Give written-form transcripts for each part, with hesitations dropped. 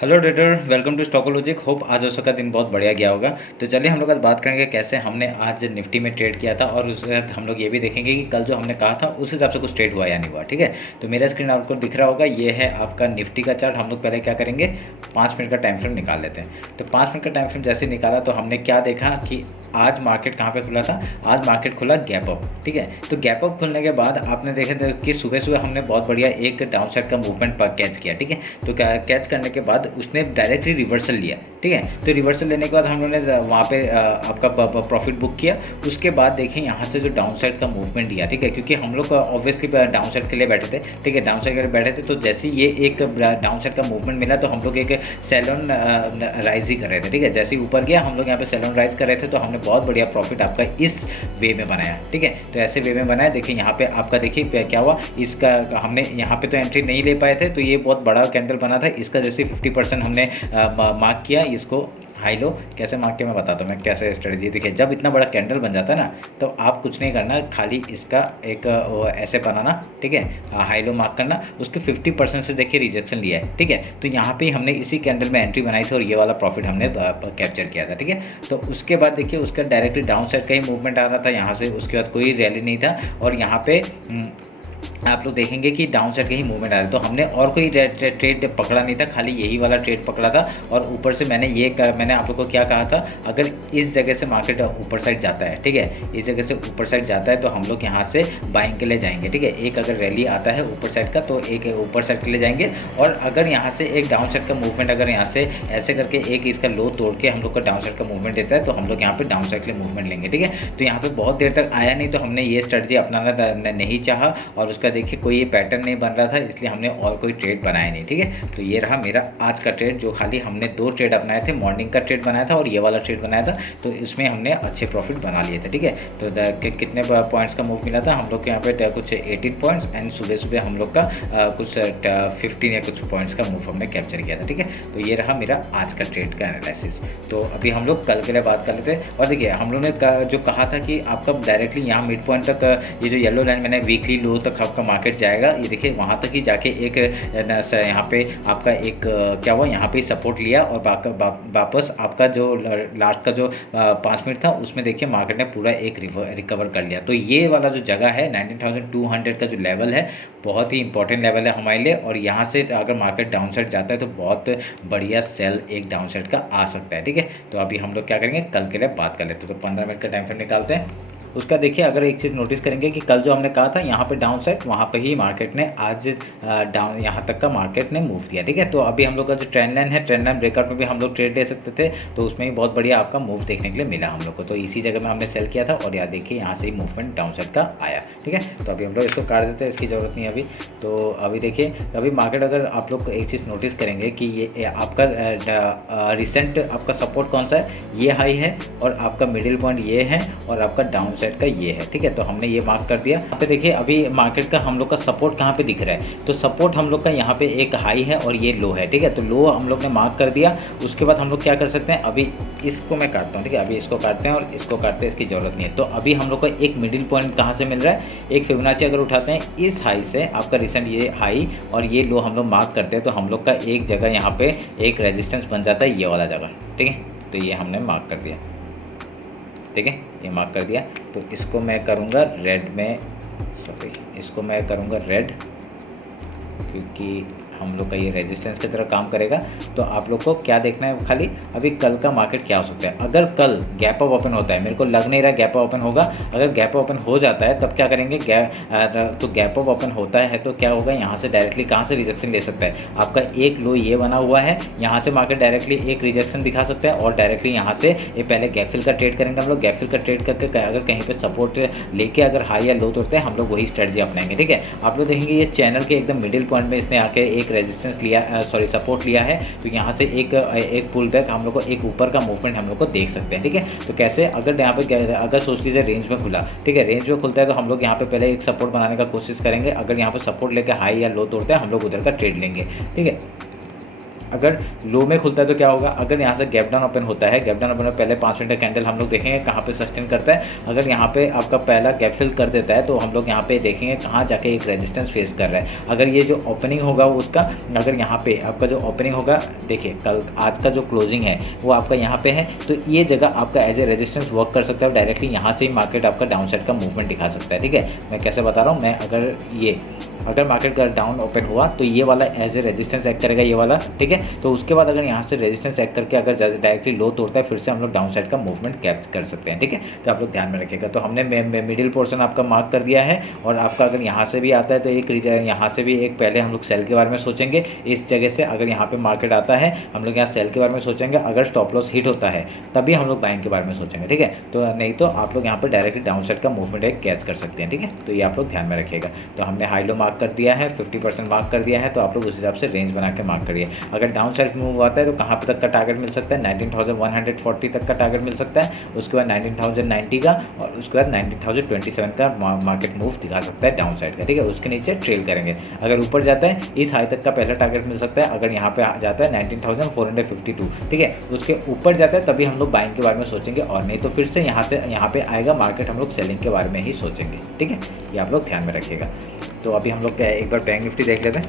Hello trader, welcome to Stockologic. Hope आज का दिन बहुत बढ़िया गया होगा। तो चलिए हम लोग आज बात करेंगे कैसे हमने आज निफ्टी में ट्रेड किया था, और उसके साथ हम लोग ये भी देखेंगे कि कल जो हमने कहा था उस हिसाब से कुछ ट्रेड हुआ या नहीं हुआ। ठीक है, तो मेरा स्क्रीन आपको दिख रहा होगा, ये है आपका निफ्टी का चार्ट। हम लोग पहले क्या करेंगे, 5 मिनट का टाइम फ्रेम निकाल लेते हैं। तो 5 मिनट का टाइम फ्रेम जैसे निकाला तो हमने क्या देखा कि आज मार्केट कहाँ पे खुला था। आज मार्केट खुला गैप अप। ठीक है, तो गैप अप खुलने के बाद आपने देखा था कि सुबह सुबह हमने बहुत बढ़िया एक डाउन साइड का मूवमेंट कैच किया। ठीक है, तो कैच करने के बाद उसने डायरेक्टली रिवर्सल लिया। ठीक है, तो रिवर्सल लेने के बाद हम लोगों ने वहाँ पे आपका प्रॉफिट बुक किया। उसके बाद देखें यहाँ से जो डाउन साइड का मूवमेंट दिया। ठीक है, क्योंकि हम लोग ऑब्वियसली डाउन साइड के लिए बैठे थे। ठीक है, डाउन साइड के लिए बैठे थे, तो जैसे ये एक डाउन साइड का मूवमेंट मिला तो हम लोग एक सेलन राइज ही कर रहे थे। ठीक है, जैसे ही ऊपर गया हम लोग यहाँ पे सेलन राइज कर रहे थे, तो हमने बहुत बढ़िया प्रॉफिट आपका इस वे में बनाया। ठीक है, तो ऐसे वे में बनाया। देखिए यहाँ पे आपका देखिए क्या हुआ, इसका हमने यहाँ पे तो एंट्री नहीं ले पाए थे, तो ये बहुत बड़ा कैंडल बना था। इसका जैसे 50% हमने मार्क किया, इसको हाई लो कैसे मार्क किया मैं बताता हूँ मैं कैसे स्ट्रेटजी। देखिए जब इतना बड़ा कैंडल बन जाता है ना, तो आप कुछ नहीं करना, खाली इसका एक ऐसे बनाना। ठीक है, हाई लो मार्क करना, उसके 50% से देखिए रिजेक्शन लिया है। ठीक है, तो यहाँ पे हमने इसी कैंडल में एंट्री बनाई थी और ये वाला प्रॉफिट हमने कैप्चर किया था। ठीक है, तो उसके बाद देखिए उसका डायरेक्टली डाउन साइड का ही मूवमेंट आ रहा था यहाँ से। उसके बाद कोई रैली नहीं था, और यहाँ पे आप लोग देखेंगे कि डाउन साइड के ही मूवमेंट आ रहा है। तो हमने और कोई ट्रेड पकड़ा नहीं था, खाली यही वाला ट्रेड पकड़ा था। और ऊपर से मैंने आप लोग को क्या कहा था, अगर इस जगह से मार्केट ऊपर साइड जाता है, ठीक है, इस जगह से ऊपर साइड जाता है तो हम लोग यहाँ से बाइंग के लिए जाएंगे। ठीक है, एक अगर रैली आता है ऊपर साइड का तो एक ऊपर साइड के लिए जाएंगे। और अगर यहाँ से एक डाउन साइड का मूवमेंट, अगर यहाँ से ऐसे करके एक इसका लो तोड़ के हम लोग का डाउन साइड का मूवमेंट देता है, तो हम लोग यहाँ पे डाउन साइड के लिए मूवमेंट लेंगे। ठीक है, तो यहाँ पे बहुत देर तक आया नहीं, तो हमने ये स्ट्रेटजी अपनाना नहीं चाहा, और उसका देखिए कोई ये पैटर्न नहीं बन रहा था, इसलिए हमने और कोई ट्रेड बनाया नहीं। ठीक है, तो ये रहा मेरा आज का ट्रेड, जो खाली हमने 2 ट्रेड अपनाए थे। मॉर्निंग का ट्रेड बनाया था और ये वाला ट्रेड बनाया था, तो इसमें हमने अच्छे प्रॉफिट बना लिए थे। ठीक है, तो कितने पॉइंट्स का मूव मिला था हम लोग के यहाँ पे, कुछ 18 पॉइंट्स, एंड सुबह सुबह हम लोग का कुछ 15 या कुछ पॉइंट्स का मूव हमने कैप्चर किया था। ठीक है, तो ये रहा मेरा आज का ट्रेड का एनालिसिस। तो अभी हम लोग कल के लिए बात कर लेते हैं। और देखिए हम लोग ने जो कहा था कि आपका डायरेक्टली यहाँ मिड पॉइंट तक, ये जो येलो लाइन मैंने वीकली लो तक आपका मार्केट जाएगा, ये देखिए वहाँ तक ही जाके एक यहाँ पे आपका एक क्या हुआ, यहाँ पे सपोर्ट लिया, और वापस आपका जो लास्ट का जो 5 मिनट था उसमें देखिए मार्केट ने पूरा एक रिकवर कर लिया। तो ये वाला जो जगह है 19,200 का जो लेवल है, बहुत ही इंपॉर्टेंट लेवल है हमारे लिए। और यहाँ से अगर मार्केट डाउन साइड जाता है तो बहुत बढ़िया सेल एक डाउन साइड का आ सकता है। ठीक है, तो अभी हम लोग क्या करेंगे, कल के लिए बात कर लेते हैं। तो 15 मिनट का टाइम फ्रेम निकालते हैं। उसका देखिए अगर एक चीज़ नोटिस करेंगे कि कल जो हमने कहा था यहाँ पे डाउन साइड, वहाँ पे ही मार्केट ने आज डाउन यहाँ तक का मार्केट ने मूव किया। ठीक है, तो अभी हम लोग का जो ट्रेंड लाइन है, ट्रेंड लाइन ब्रेकआउट में भी हम लोग ट्रेड ले सकते थे, तो उसमें भी बहुत बढ़िया आपका मूव देखने के लिए मिला हम लोग को। तो इसी जगह में हमने सेल किया था, और यार देखिए यहाँ से ही मूवमेंट डाउन साइड का आया। ठीक है, तो अभी हम लोग इसको काट देते हैं, इसकी ज़रूरत नहीं अभी। तो अभी देखिए अभी मार्केट, अगर आप लोग एक चीज़ नोटिस करेंगे कि ये आपका रिसेंट आपका सपोर्ट कौन सा है, ये हाई है, और आपका मिडिल पॉइंट ये है, और आपका डाउन साइड का ये है। ठीक है, तो हमने ये मार्क कर दिया। यहाँ पे देखिए अभी मार्केट का हम लोग का सपोर्ट कहाँ पे दिख रहा है, तो सपोर्ट हम लोग का यहाँ पे एक हाई है और ये लो है। ठीक है, तो लो हम लोग ने मार्क कर दिया। उसके बाद हम लोग क्या कर सकते हैं, अभी इसको मैं काटता हूँ। ठीक है, अभी इसको काटते हैं और इसको काटते हैं, इसकी ज़रूरत नहीं है। तो अभी हम लोग को एक मिडिल पॉइंट कहाँ से मिल रहा है, एक फिबोनाची अगर उठाते हैं इस हाई से, आपका रिसेंट ये हाई और ये लो हम लोग मार्क करते हैं, तो हम लोग का एक जगह यहाँ पे एक रेजिस्टेंस बन जाता है, ये वाला जगह। ठीक है, तो ये हमने मार्क कर दिया। ठीक है, ये मार्क कर दिया। तो इसको मैं करूँगा रेड में, सॉरी इसको मैं करूँगा रेड, क्योंकि हम लोग का ये रेजिस्टेंस की तरह काम करेगा। तो आप लोग को क्या देखना है, खाली अभी कल का मार्केट क्या हो सकता है। अगर कल गैप अप ओपन होता है, मेरे को लग नहीं रहा गैप अप ओपन होगा, अगर गैप अप ओपन हो जाता है तब क्या करेंगे, तो गैप अप ओपन होता है तो क्या होगा, यहाँ से डायरेक्टली कहाँ से रिजेक्शन ले सकता है। आपका एक लो ये बना हुआ है, यहाँ से मार्केट डायरेक्टली एक रिजेक्शन दिखा सकता है, और डायरेक्टली यहाँ से ये पहले गैप फिल का ट्रेड करेंगे हम लोग। गैप फिल का ट्रेड करके अगर कहीं पर सपोर्ट लेके अगर हाई या लो तोड़ते हैं, हम लोग वही स्ट्रेटजी अपनाएंगे। ठीक है, आप लोग देखेंगे ये चैनल के एकदम मिडिल पॉइंट में इसने आके एक रेजिस्टेंस लिया, सपोर्ट लिया है, तो यहाँ से एक पुल बैक हम लोग को, एक ऊपर का मूवमेंट हम लोग को देख सकते हैं। ठीक है, तो कैसे, अगर यहाँ पे अगर सोच लीजिए रेंज में खुला, ठीक है, रेंज में खुलता है तो हम लोग यहाँ पे पहले एक सपोर्ट बनाने का कोशिश करेंगे। अगर यहाँ पे सपोर्ट लेके हाई या लो तोड़ते हैं, हम लोग उधर का ट्रेड लेंगे। ठीक है, अगर लो में खुलता है तो क्या होगा, अगर यहाँ से गैप डाउन ओपन होता है, गैप डाउन ओपन में पहले 5 मिनट का कैंडल हम लोग देखेंगे कहाँ पे सस्टेन करता है। अगर यहाँ पे आपका पहला गैप फिल कर देता है तो हम लोग यहाँ पे देखेंगे कहाँ जाके एक रेजिस्टेंस फेस कर रहा है। अगर ये जो ओपनिंग होगा उसका, अगर यहाँ पे आपका जो ओपनिंग होगा, देखिए कल आज का जो क्लोजिंग है वो आपका यहाँ पे है, तो ये जगह आपका एज ए रेजिस्टेंस वर्क कर सकता है। डायरेक्टली यहाँ से ही मार्केट आपका डाउन साइड का मूवमेंट दिखा सकता है। ठीक है, मैं कैसे बता रहा हूँ, मैं अगर मार्केट का डाउन ओपन हुआ तो ये वाला एज ए रेजिस्टेंस एक्ट करेगा, ये वाला। ठीक है, तो उसके बाद अगर यहाँ से रेजिस्टेंस एक्ट करके अगर डायरेक्टली लो तोड़ता है, फिर से हम लोग डाउन साइड का मूवमेंट कैप्चर कर सकते हैं। ठीक है, तो आप लोग ध्यान में रखिएगा। तो हमने मिडिल पोर्शन आपका मार्क कर दिया है, और आपका अगर यहाँ से भी आता है तो एक यहाँ से भी एक पहले हम लोग सेल के बारे में सोचेंगे। इस जगह से अगर यहाँ पे मार्केट आता है हम लोग यहाँ सेल के बारे में सोचेंगे। अगर स्टॉप लॉस हिट होता है तभी हम लोग बाइंग के बारे में सोचेंगे। ठीक है, तो नहीं तो आप लोग यहाँ पे डायरेक्टली डाउन साइड का मूवमेंट एक कैच कर सकते हैं। ठीक है, तो ये आप लोग ध्यान में रखिएगा। तो हमने हाई लो मार्क कर दिया है, 50% मार्क कर दिया है, तो आप लोग उस हिसाब से रेंज बना के मार्क करिए। अगर डाउन साइड मूव आता है तो कहाँ पे तक का टारगेट मिल सकता है, 19,140 तक का टारगेट मिल सकता है। उसके बाद 19,090 का, और उसके बाद 19,027 का मार्केट मूव दिखा सकता है डाउन साइड का। ठीक है, उसके नीचे ट्रेल करेंगे। अगर ऊपर जाता है इस हाई तक का पहला टारगेट मिल सकता है। अगर यहाँ पे आ जाता है 19,452, ठीक है, उसके ऊपर जाता है तभी हम लोग बाइंग के बारे में सोचेंगे, और नहीं तो फिर से यहाँ पे आएगा मार्केट, हम लोग सेलिंग के बारे में ही सोचेंगे। ठीक है, ये आप लोग ध्यान में रखिएगा। तो अभी हम लोग एक बार बैंक निफ्टी देख लेते हैं।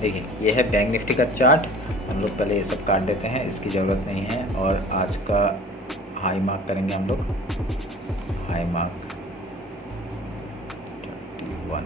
देखिए ये है बैंक निफ्टी का चार्ट। हम लोग पहले ये सब काट देते हैं, इसकी ज़रूरत नहीं है। और आज का हाई मार्क करेंगे हम लोग, हाई मार्क 31।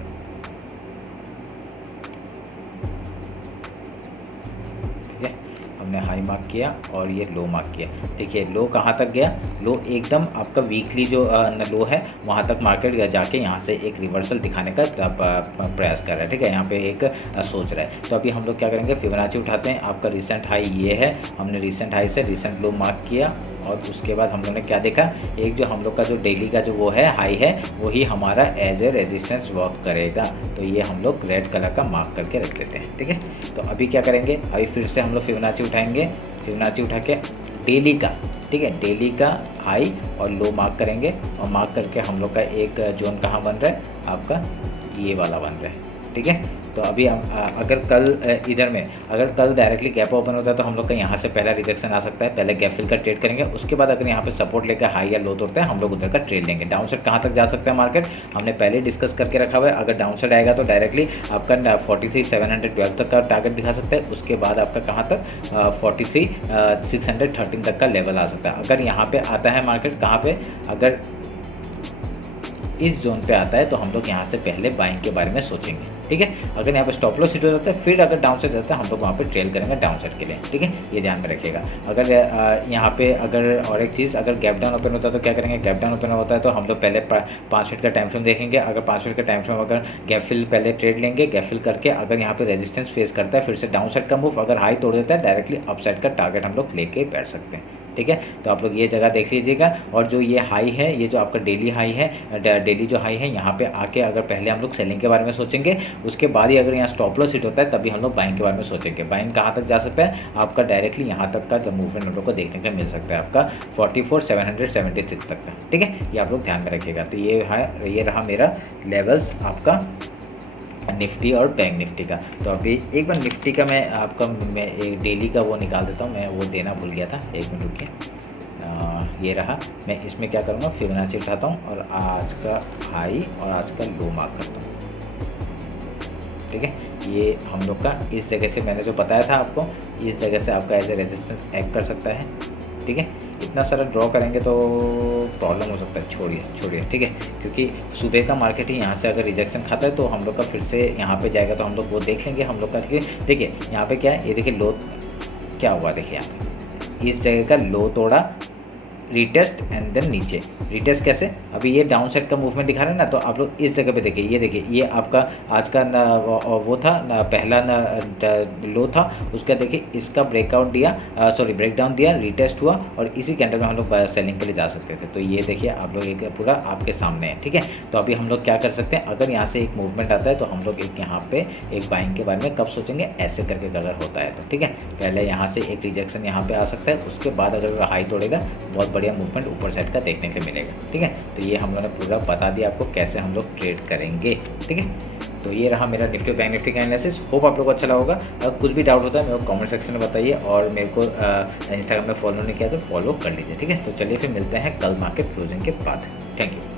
ठीक है, हमने हाई मार्क किया और ये लो मार्क किया। देखिए लो कहाँ तक गया, लो एकदम आपका वीकली जो लो है वहाँ तक मार्केट जाके यहाँ से एक रिवर्सल दिखाने का प्रयास कर रहा है। ठीक है, यहाँ पे एक सोच रहा है। तो अभी हम लोग क्या करेंगे, फिबोनाची उठाते हैं। आपका रिसेंट हाई ये है, हमने रिसेंट हाई से रिसेंट लो मार्क किया, और उसके बाद हम लोग ने क्या देखा, एक जो हम लोग का जो डेली का जो वो है हाई है, वही हमारा एज ए रेजिस्टेंस वर्क करेगा। तो ये हम लोग रेड कलर का मार्क करके रख देते हैं। ठीक है, तो अभी क्या करेंगे, अभी फिर से हम लोग फिबोनाची उठाएंगे। फिबोनाची उठा के डेली का, ठीक है, डेली का हाई और लो मार्क करेंगे, और मार्क करके हम लोग का एक जोन कहाँ बन रहा है, आपका ये वाला बन रहा है। ठीक है, तो अभी अगर कल इधर में अगर कल डायरेक्टली गैप ओपन होता है तो हम लोग का यहाँ से पहला रिजेक्शन आ सकता है। पहले गैप फिल का ट्रेड करेंगे, उसके बाद अगर यहाँ पे सपोर्ट लेकर हाई या लो तोड़ते हैं हम लोग उधर का ट्रेड लेंगे। डाउन साइड कहाँ तक जा सकता है मार्केट, हमने पहले डिस्कस करके रखा हुआ है। अगर डाउन साइड आएगा तो डायरेक्टली आपका 43,712 तक का टारगेट दिखा सकता है। उसके बाद आपका कहाँ तक 43,613 तक का लेवल आ सकता है। अगर यहाँ पे आता है मार्केट, कहाँ पे, अगर इस जोन पे आता है तो हम लोग यहाँ से पहले बाइंग के बारे में सोचेंगे। ठीक है, अगर यहाँ पे स्टॉप लॉस हिट हो जाता है, फिर अगर डाउन साइड जाता है हम लोग वहाँ पे ट्रेल करेंगे डाउन साइड के लिए। ठीक है, ये ध्यान में रखिएगा। अगर यहाँ पे अगर और एक चीज़, अगर गैप डाउन ओपन होता है तो क्या करेंगे, गैप डाउन ओपन होता है तो हम लोग पहले 5 मिनट का टाइम फ्रेम देखेंगे। अगर 5 मिनट का टाइम फ्रेम अगर गैप फिल पहले ट्रेड लेंगे, गैप फिल करके अगर यहाँ पे रेजिस्टेंस फेस करता है, फिर से डाउन साइड का मूव, अगर हाई तोड़ देता है डायरेक्टली अप साइड का टारगेट हम लोग लेके बैठ सकते हैं। ठीक है, तो आप लोग ये जगह देख लीजिएगा। और जो ये हाई है, ये जो आपका डेली हाई है, डेली जो हाई है, यहाँ पे आके अगर पहले हम लोग सेलिंग के बारे में सोचेंगे, उसके बाद ही अगर यहाँ स्टॉप लॉस हिट होता है तभी हम लोग बाइंग के बारे में सोचेंगे। बाइंग कहाँ तक जा सकता है, आपका डायरेक्टली यहाँ तक का मूवमेंट हम लोग को देखने को मिल सकता है, आपका 44,776 तक का। ठीक है, ये आप लोग ध्यान में रखिएगा। तो ये रहा मेरा लेवल्स आपका निफ्टी और बैंक निफ्टी का। तो अभी एक बार निफ्टी का मैं एक डेली का वो निकाल देता हूँ, मैं वो देना भूल गया था, एक मिनट रुकिए। ये रहा, मैं इसमें क्या करूँगा, फिबोनाची उठाता हूँ और आज का हाई और आज का लो मार्क करता हूँ। ठीक है, ये हम लोग का इस जगह से मैंने जो बताया था आपको, इस जगह से आपका एज ए रेजिस्टेंस एक्ट कर सकता है। ठीक है, इतना सारा ड्रॉ करेंगे तो प्रॉब्लम हो सकता है, छोड़िए। ठीक है, क्योंकि सुबह का मार्केट ही यहाँ से अगर रिजेक्शन खाता है तो हम लोग का फिर से यहाँ पे जाएगा, तो हम लोग वो देख लेंगे हम लोग का। देखिए यहाँ पे क्या है, ये देखिए लो क्या हुआ, देखिए यहाँ पे इस जगह का लो तोड़ा, रीटेस्ट एंड देन नीचे। रीटेस्ट कैसे, अभी ये डाउन साइड का मूवमेंट दिखा रहे हैं ना, तो आप लोग इस जगह पे देखिए, ये देखिए ये आपका आज का वो था पहला लो था, उसका देखिए इसका ब्रेकआउट दिया, ब्रेकडाउन दिया, रीटेस्ट हुआ, और इसी कैंडल में हम लोग सेलिंग के लिए जा सकते थे। तो ये देखिए आप लोग एक पूरा आपके सामने है। ठीक है, तो अभी हम लोग क्या कर सकते हैं, अगर यहाँ से एक मूवमेंट आता है तो हम लोग एक यहाँ पे एक बाइंग के बारे में कब सोचेंगे, ऐसे करके अगर होता है तो। ठीक है, पहले यहाँ से एक रिजेक्शन यहाँ पे आ सकता है, उसके बाद अगर हाई तोड़ेगा बहुत बढ़िया मूवमेंट ऊपर साइड का देखने के लिए मिलेगा। ठीक है, तो ये हम लोगों ने पूरा बता दिया आपको कैसे हम लोग ट्रेड करेंगे। ठीक है, तो ये रहा मेरा निफ्टी बैंक निफ्टी का एनालिसिस। होप आप लोग को अच्छा लगा होगा। अगर कुछ भी डाउट होता है मेरे को कमेंट सेक्शन में बताइए, और मेरे को इंस्टाग्राम में फॉलो नहीं किया तो फॉलो कर लीजिए। ठीक है, तो चलिए फिर मिलते हैं कल मार्केट क्लोजिंग के बाद। Thank you.